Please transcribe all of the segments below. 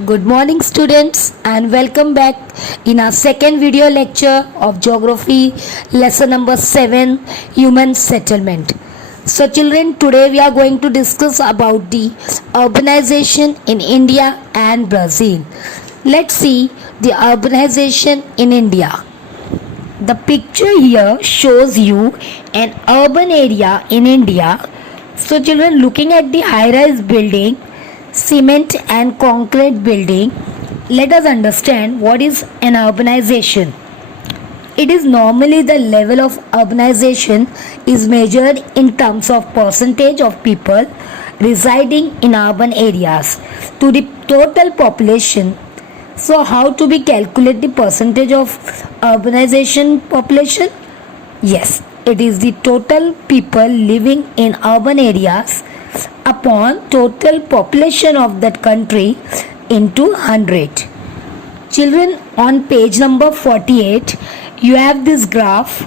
Good morning students and welcome back in our second video lecture of geography lesson number 7 human settlement. So children, today we are going to discuss about the urbanization in India and Brazil. Let's see the urbanization in India. The picture here shows you an urban area in India. So children, looking at the high-rise building, cement and concrete building, let us understand what is an urbanization. It is normally the level of urbanization is measured in terms of percentage of people residing in urban areas to the total population. So how to be calculate the percentage of urbanization population? Yes, it is the total people living in urban areas upon total population of that country into 100. Children, on page number 48 you have this graph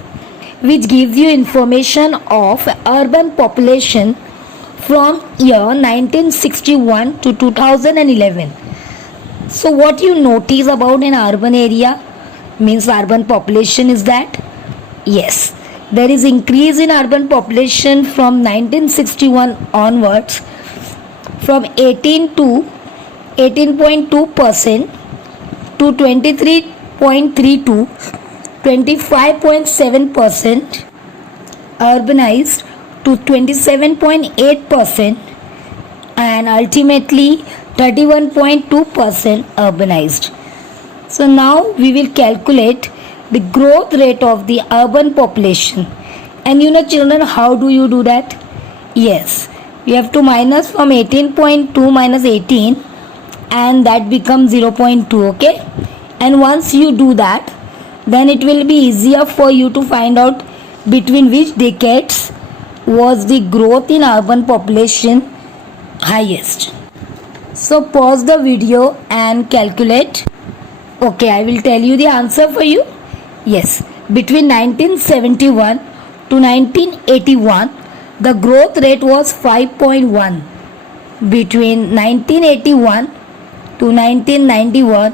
which gives you information of urban population from year 1961 to 2011. So what you notice about an urban area means urban population is that yes, there is increase in urban population from 1961 onwards from 18 to 18.2% to 23.3 to 25.7% urbanized to 27.8% and ultimately 31.2% urbanized. So now we will calculate the growth rate of the urban population. And you know children, how do you do that? Yes, we have to minus from 18.2 minus 18 and that becomes 0.2, okay? And once you do that, then it will be easier for you to find out between which decades was the growth in urban population highest. So pause the video and calculate. Okay, I will tell you the answer for you. Yes, between 1971 to 1981, the growth rate was 5.1. Between 1981 to 1991,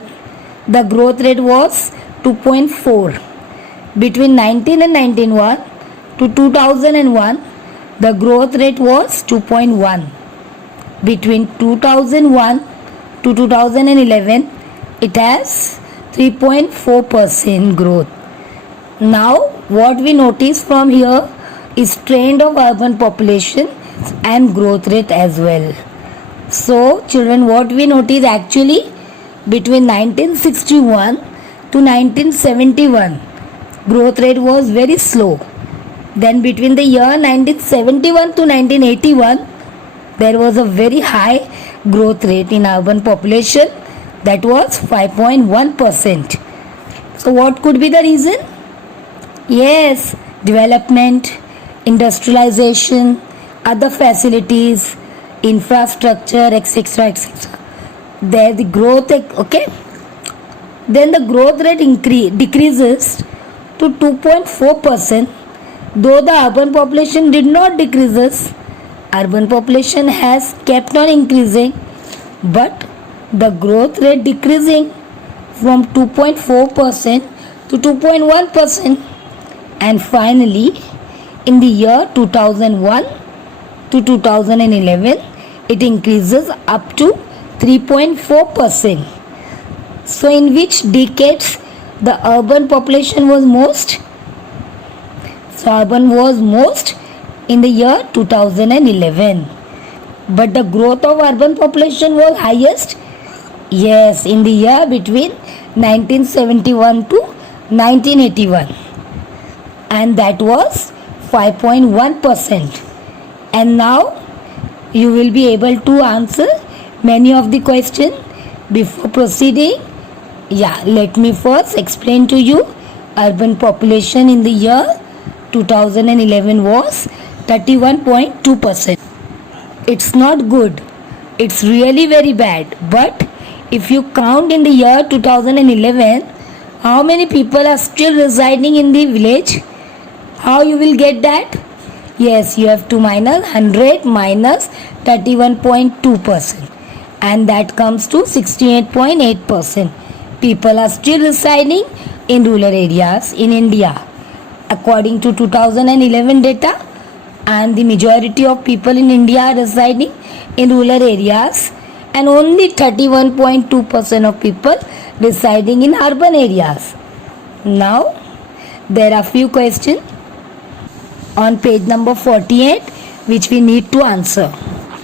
the growth rate was 2.4. Between 1991 to 2001, the growth rate was 2.1. Between 2001 to 2011, it has 3.4% growth. Now what we notice from here is trend of urban population and growth rate as well. So children, what we notice actually between 1961 to 1971 growth rate was very slow. Then between the year 1971 to 1981 there was a very high growth rate in urban population, that was 5.1%. So what could be the reason? Yes, development, industrialization, other facilities, infrastructure, etc., etc. There the growth, okay? Then the growth rate decreases to 2.4%. Though the urban population did not decreases, urban population has kept on increasing, but the growth rate decreasing from 2.4% to 2.1%. And finally, in the year 2001 to 2011, it increases up to 3.4%. So in which decades the urban population was most? So urban was most in the year 2011. But the growth of urban population was highest? Yes, in the year between 1971 to 1981. And that was 5.1%. And now you will be able to answer many of the questions. Before proceeding, let me first explain to you. Urban population in the year 2011 was 31.2%. It's not good. It's really very bad. But if you count in the year 2011, how many people are still residing in the village? How you will get that? Yes, you have to minus 100 minus 31.2%. and that comes to 68.8%. People are still residing in rural areas in India according to 2011 data, and the majority of people in India are residing in rural areas and only 31.2% of people residing in urban areas. Now there are few questions on page number 48 which we need to answer.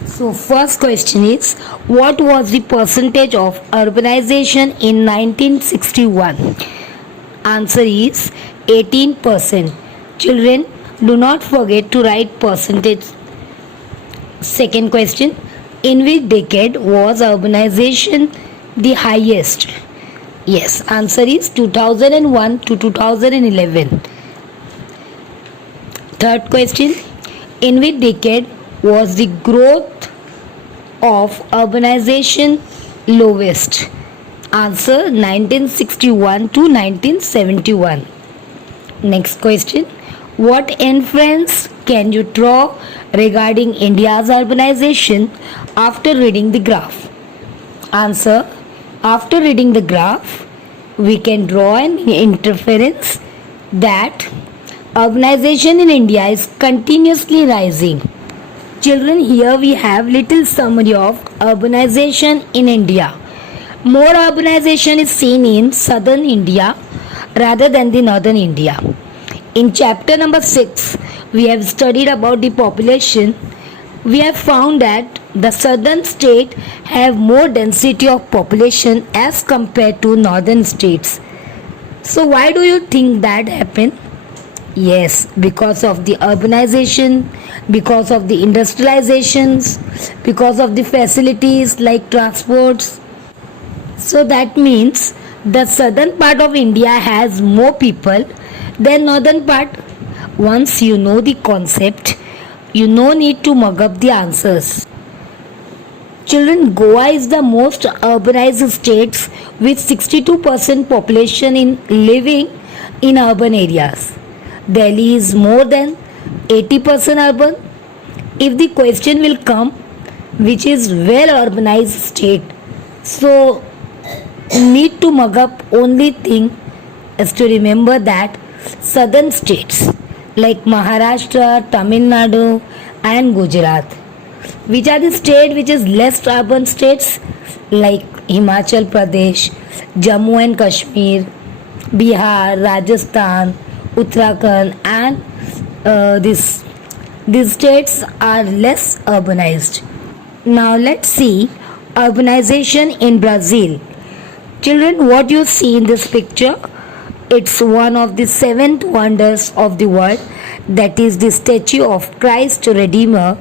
So first question is, what was the percentage of urbanization in 1961? Answer is 18%. Children, do not forget to write percentage. Second question, in which decade was urbanization the highest? Yes, answer is 2001 to 2011. Third question, in which decade was the growth of urbanization lowest? Answer 1961 to 1971. Next question, what inference can you draw regarding India's urbanization after reading the graph? Answer, after reading the graph, we can draw an inference that urbanization in India is continuously rising. Children, here we have little summary of urbanization in India. More urbanization is seen in southern India rather than the northern India. In chapter number 6, we have studied about the population. We have found that the southern state have more density of population as compared to northern states. So why do you think that happened? Yes, because of the urbanization, because of the industrializations, because of the facilities like transports. So that means the southern part of India has more people than northern part. Once you know the concept, you no need to mug up the answers. Children, Goa is the most urbanized states with 62% population in living in urban areas. Delhi is more than 80% urban. If the question will come, which is well urbanized state, so need to mug up only thing is to remember that southern states like Maharashtra, Tamil Nadu and Gujarat, which are the state which is less urban states like Himachal Pradesh, Jammu and Kashmir, Bihar, Rajasthan, Uttarakhand and these states are less urbanized. Now let's see urbanization in Brazil. Children, what you see in this picture, it's one of the 7 wonders of the world, that is the statue of Christ Redeemer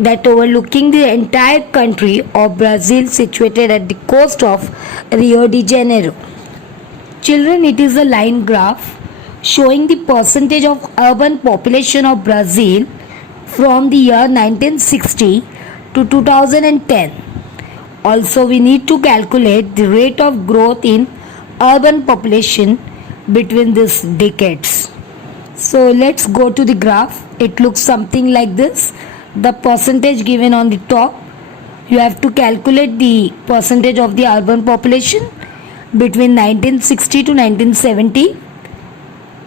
that overlooking the entire country of Brazil, situated at the coast of Rio de Janeiro. Children, it is a line graph showing the percentage of urban population of Brazil from the year 1960 to 2010. Also, we need to calculate the rate of growth in urban population between these decades. So let's go to the graph. It looks something like this. The percentage given on the top, you have to calculate the percentage of the urban population between 1960 to 1970.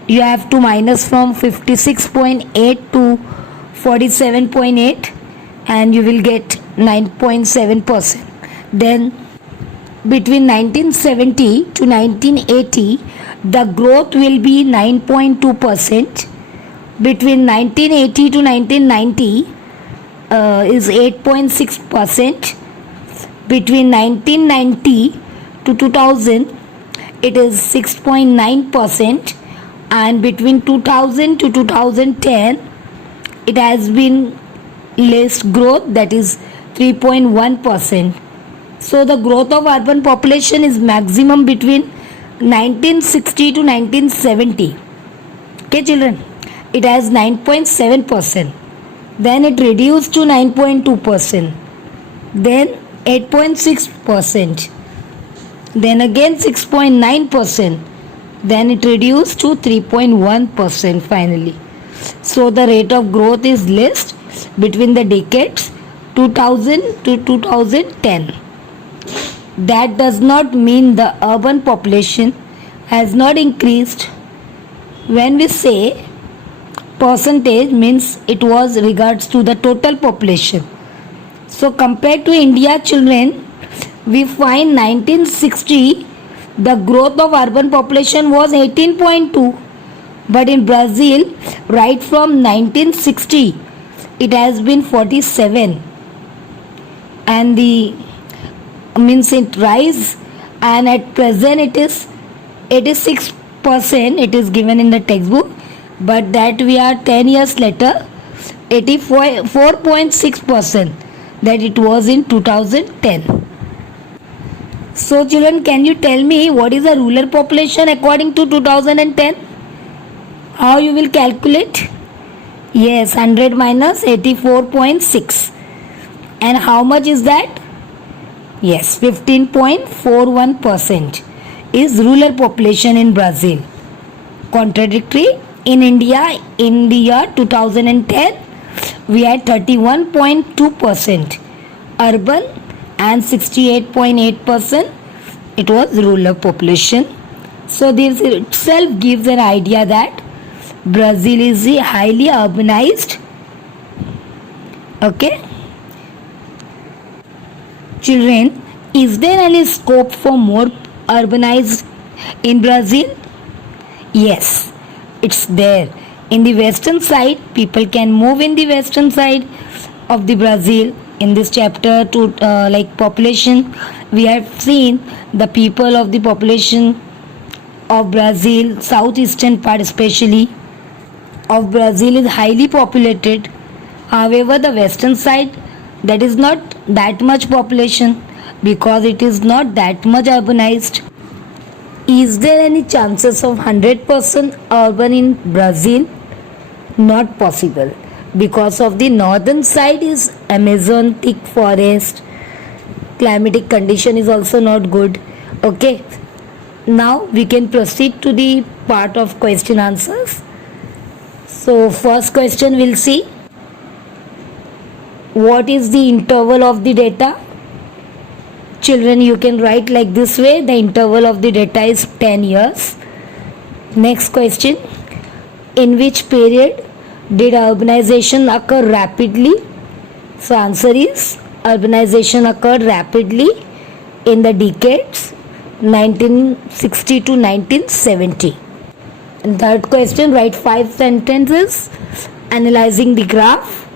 You have to minus from 56.8 to 47.8 and you will get 9.7%. Then between 1970 to 1980, the growth will be 9.2%. Between 1980 to 1990 is 8.6%. Between 1990 to 2000, it is 6.9%. And between 2000 to 2010, it has been less growth, that is 3.1%. So the growth of urban population is maximum between 1960 to 1970. Okay children, it has 9.7%. Then it reduced to 9.2%. Then 8.6%. Then again 6.9%. Then it reduced to 3.1% finally. So the rate of growth is less between the decades 2000 to 2010. That does not mean the urban population has not increased. When we say percentage, means it was regards to the total population. So compared to India, children, we find 1960 the growth of urban population was 18.2, but in Brazil right from 1960 it has been 47, and the means it rise, and at present it is 86%, it is given in the textbook, but that we are 10 years later 84.6% that it was in 2010. So children, can you tell me what is the rural population according to 2010? How you will calculate? Yes, 100 minus 84.6. And how much is that? Yes, 15.41% is rural population in Brazil. Contradictory, in India in the year 2010 we had 31.2% urban and 68.8% it was rural population. So this itself gives an idea that Brazil is highly urbanized. Okay. Children, is there any scope for more urbanized in Brazil? Yes, it's there. In the western side, people can move in the western side of the Brazil. In this chapter to like population, we have seen the people of the population of Brazil, southeastern part especially of Brazil is highly populated. However, the western side, that is not that much population because it is not that much urbanized. Is there any chances of 100% urban in Brazil? Not possible, because of the northern side is Amazon thick forest, climatic condition is also not good. Okay, now we can proceed to the part of question answers. So first question we'll see, what is the interval of the data? Children, you can write like this way, the interval of the data is 10 years. Next question, in which period did urbanization occur rapidly? So answer is urbanization occurred rapidly in the decades 1960 to 1970. And third question, write 5 sentences analyzing the graph,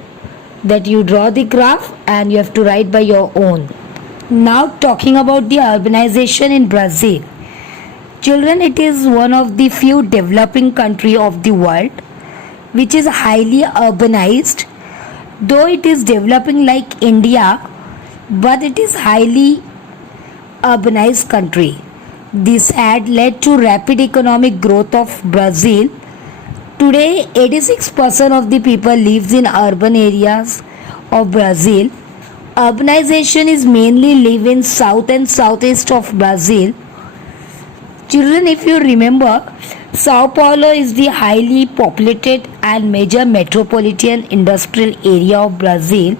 that you draw the graph and you have to write by your own. Now talking about the urbanization in Brazil. Children, it is one of the few developing country of the world which is highly urbanized. Though it is developing like India, but it is highly urbanized country. This had led to rapid economic growth of Brazil. Today, 86% of the people lives in urban areas of Brazil. Urbanization is mainly live in south and southeast of Brazil. Children, if you remember, Sao Paulo is the highly populated and major metropolitan industrial area of Brazil.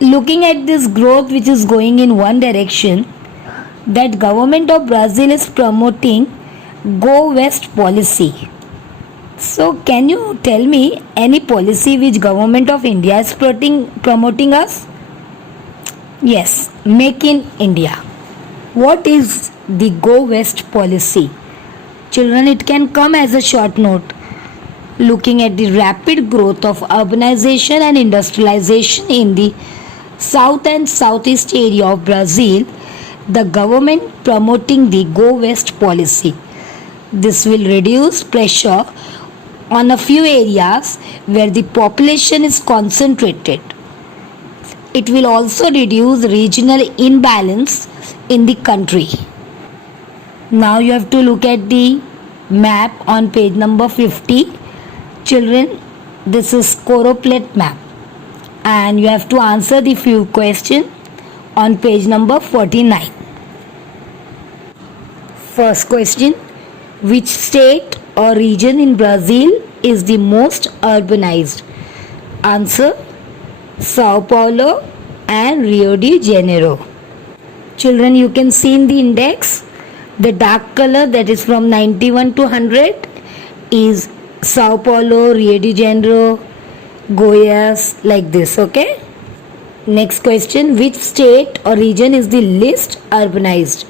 Looking at this growth which is going in one direction, that government of Brazil is promoting Go West policy. So can you tell me any policy which government of India is promoting us? Yes, Make in India. What is the Go West policy? Children, it can come as a short note. Looking at the rapid growth of urbanization and industrialization in the south and southeast area of Brazil, the government promoting the Go West policy. This will reduce pressure on a few areas where the population is concentrated. It will also reduce regional imbalance in the country. Now you have to look at the map on page number 50. Children, this is choropleth map and you have to answer the few questions on page number 49. First question, which state or region in Brazil is the most urbanized? Answer, Sao Paulo and Rio de Janeiro. Children, you can see in the index the dark color that is from 91 to 100 is Sao Paulo, Rio de Janeiro, Goiás, like this. Okay. Next question, which state or region is the least urbanized?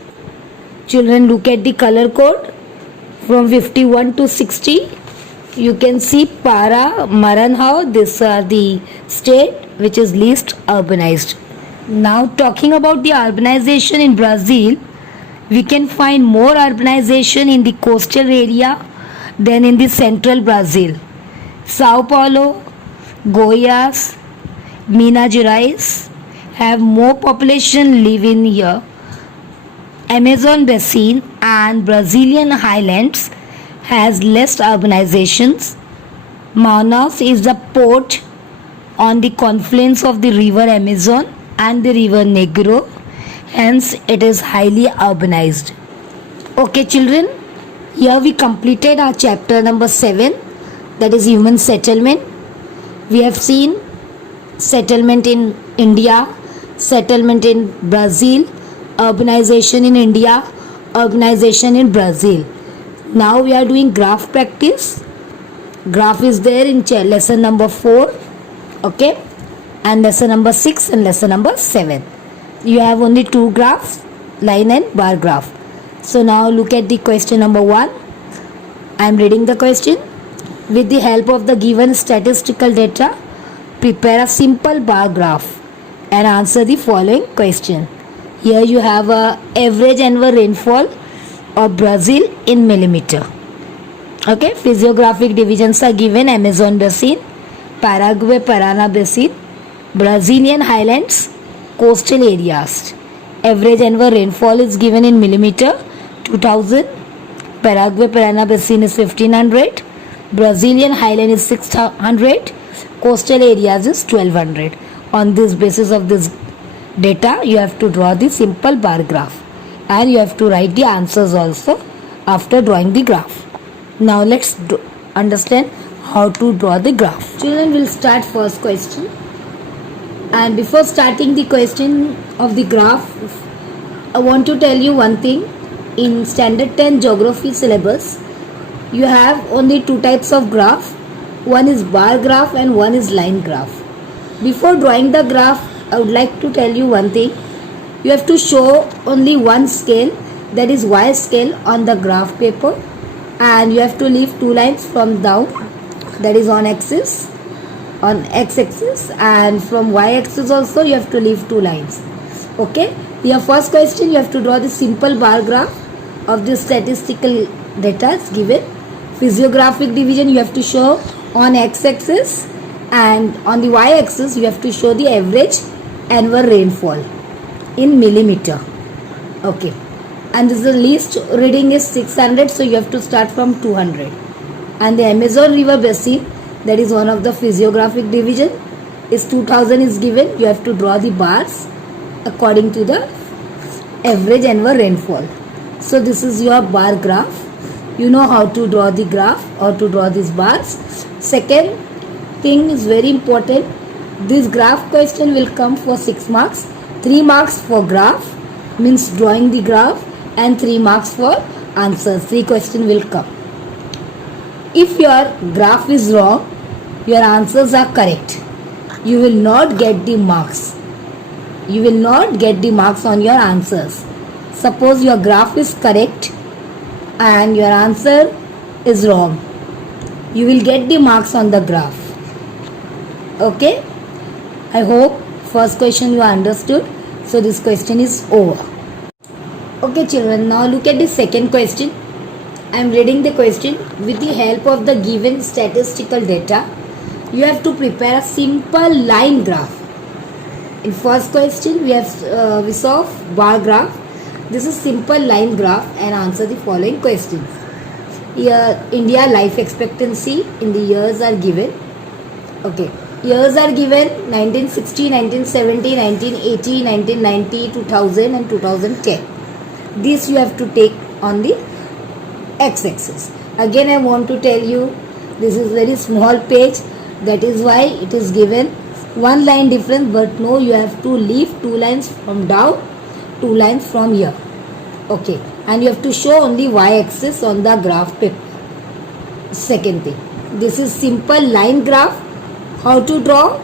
Children, look at the color code from 51 to 60. You can see Para, Maranhão, these are the state which is least urbanized. Now talking about the urbanization in Brazil, we can find more urbanization in the coastal area than in the central Brazil. Sao Paulo, Goiás, Minas Gerais have more population living here. Amazon Basin and Brazilian highlands has less urbanizations. Manaus is the port on the confluence of the river Amazon and the river Negro, hence it is highly urbanized. Okay children, here we completed our chapter number 7, that is human settlement. We have seen settlement in India, settlement in Brazil, urbanization in India, urbanization in Brazil. Now we are doing graph practice. Graph is there in lesson number 4, okay, and lesson number 6 and lesson number 7. You have only 2 graphs, line and bar graph. So now look at the question number 1. I am reading the question. With the help of the given statistical data, prepare a simple bar graph and answer the following question. Here you have a average annual rainfall of Brazil in millimeter. Okay, physiographic divisions are given: Amazon Basin, Paraguay Parana Basin, Brazilian highlands, coastal areas. Average annual rainfall is given in millimeter, 2000. Paraguay Parana Basin is 1500. Brazilian highland is 600. Coastal areas is 1200. On this basis of this data, you have to draw the simple bar graph and you have to write the answers also after drawing the graph. Now let's understand how to draw the graph. Children, will start first question. And before starting the question of the graph, I want to tell you one thing. In standard 10 geography syllabus, you have only 2 types of graph. One is bar graph and one is line graph. Before drawing the graph, I would like to tell you one thing. You have to show only one scale, that is Y scale, on the graph paper, and you have to leave 2 lines from down, that is on axis, on x-axis, and from y-axis also you have to leave 2 lines. Okay, your first question, you have to draw the simple bar graph of the statistical data given. Physiographic division you have to show on x-axis, and on the y-axis you have to show the average annual rainfall in millimeter. Okay, and this is the least reading is 600, so you have to start from 200. And the Amazon river basin, that is one of the physiographic division, is 2000 is given. You have to draw the bars according to the average annual rainfall. So this is your bar graph. You know how to draw the graph or to draw these bars. Second thing is very important. This graph question will come for 6 marks. 3 marks for graph, means drawing the graph, and 3 marks for answers. 3 questions will come. If your graph is wrong, your answers are correct, you will not get the marks. You will not get the marks on your answers. Suppose your graph is correct and your answer is wrong, you will get the marks on the graph. Okay, I hope first question you understood. So this question is over. Okay children, now look at the second question. I am reading the question. With the help of the given statistical data, you have to prepare a simple line graph. In first question we saw bar graph. This is simple line graph, and answer the following questions. Here India life expectancy in the years are given. Okay, years are given 1960, 1970, 1980, 1990, 2000 and 2010. This you have to take on the x-axis. Again I want to tell you, this is very small page, that is why it is given one line difference, but no, you have to leave 2 lines from down, 2 lines from here. Okay, and you have to show only y-axis on the graph paper. Second thing, this is simple line graph. How to draw?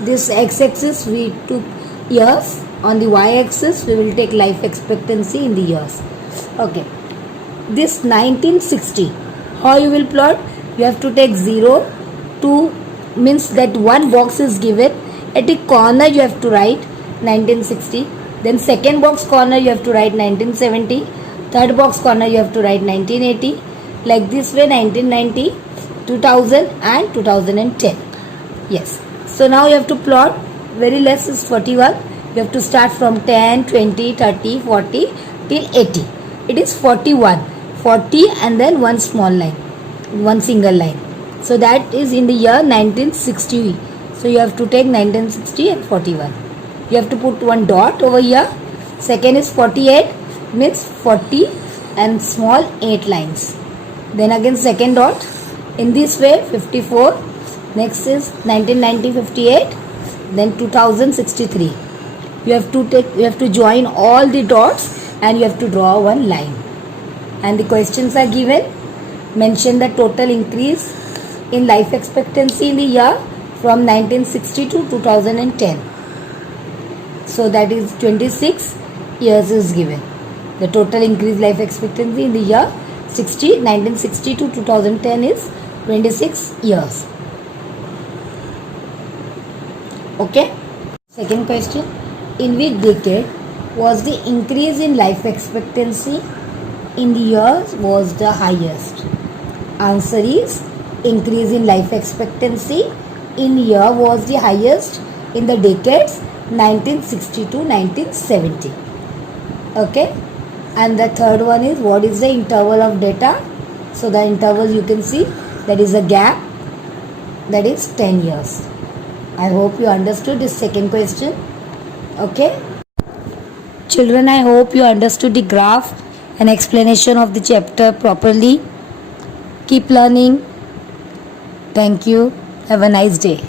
This x-axis we took years, on the y-axis we will take life expectancy in the years. Okay, this 1960, how you will plot? You have to take 0 to, means that one box is given, at the corner you have to write 1960, then second box corner you have to write 1970, third box corner you have to write 1980, like this way 1990, 2000 and 2010. Yes, so now you have to plot. Very less is 41. You have to start from 10, 20, 30, 40 till 80. It is 41, 40 and then one small line, one single line. So that is in the year 1960. So you have to take 1960 and 41. You have to put one dot over here. Second is 48, means 40 and small 8 lines. Then again second dot. In this way 54. Next is 1990, 58. Then 2063. You have to join all the dots and you have to draw one line. And the questions are given. Mention the total increase in life expectancy in the year from 1960 to 2010. So that is 26 years is given. The total increase life expectancy in the year 1960 to 2010 is 26 years. Okay. Second question. In which decade was the increase in life expectancy in the years was the highest? Answer is, increase in life expectancy in year was the highest in the decades 1960 to 1970. Okay. And the third one is, what is the interval of data? So the interval you can see, that is a gap, that is 10 years. I hope you understood this second question. Okay. Children, I hope you understood the graph and explanation of the chapter properly. Keep learning. Thank you. Have a nice day.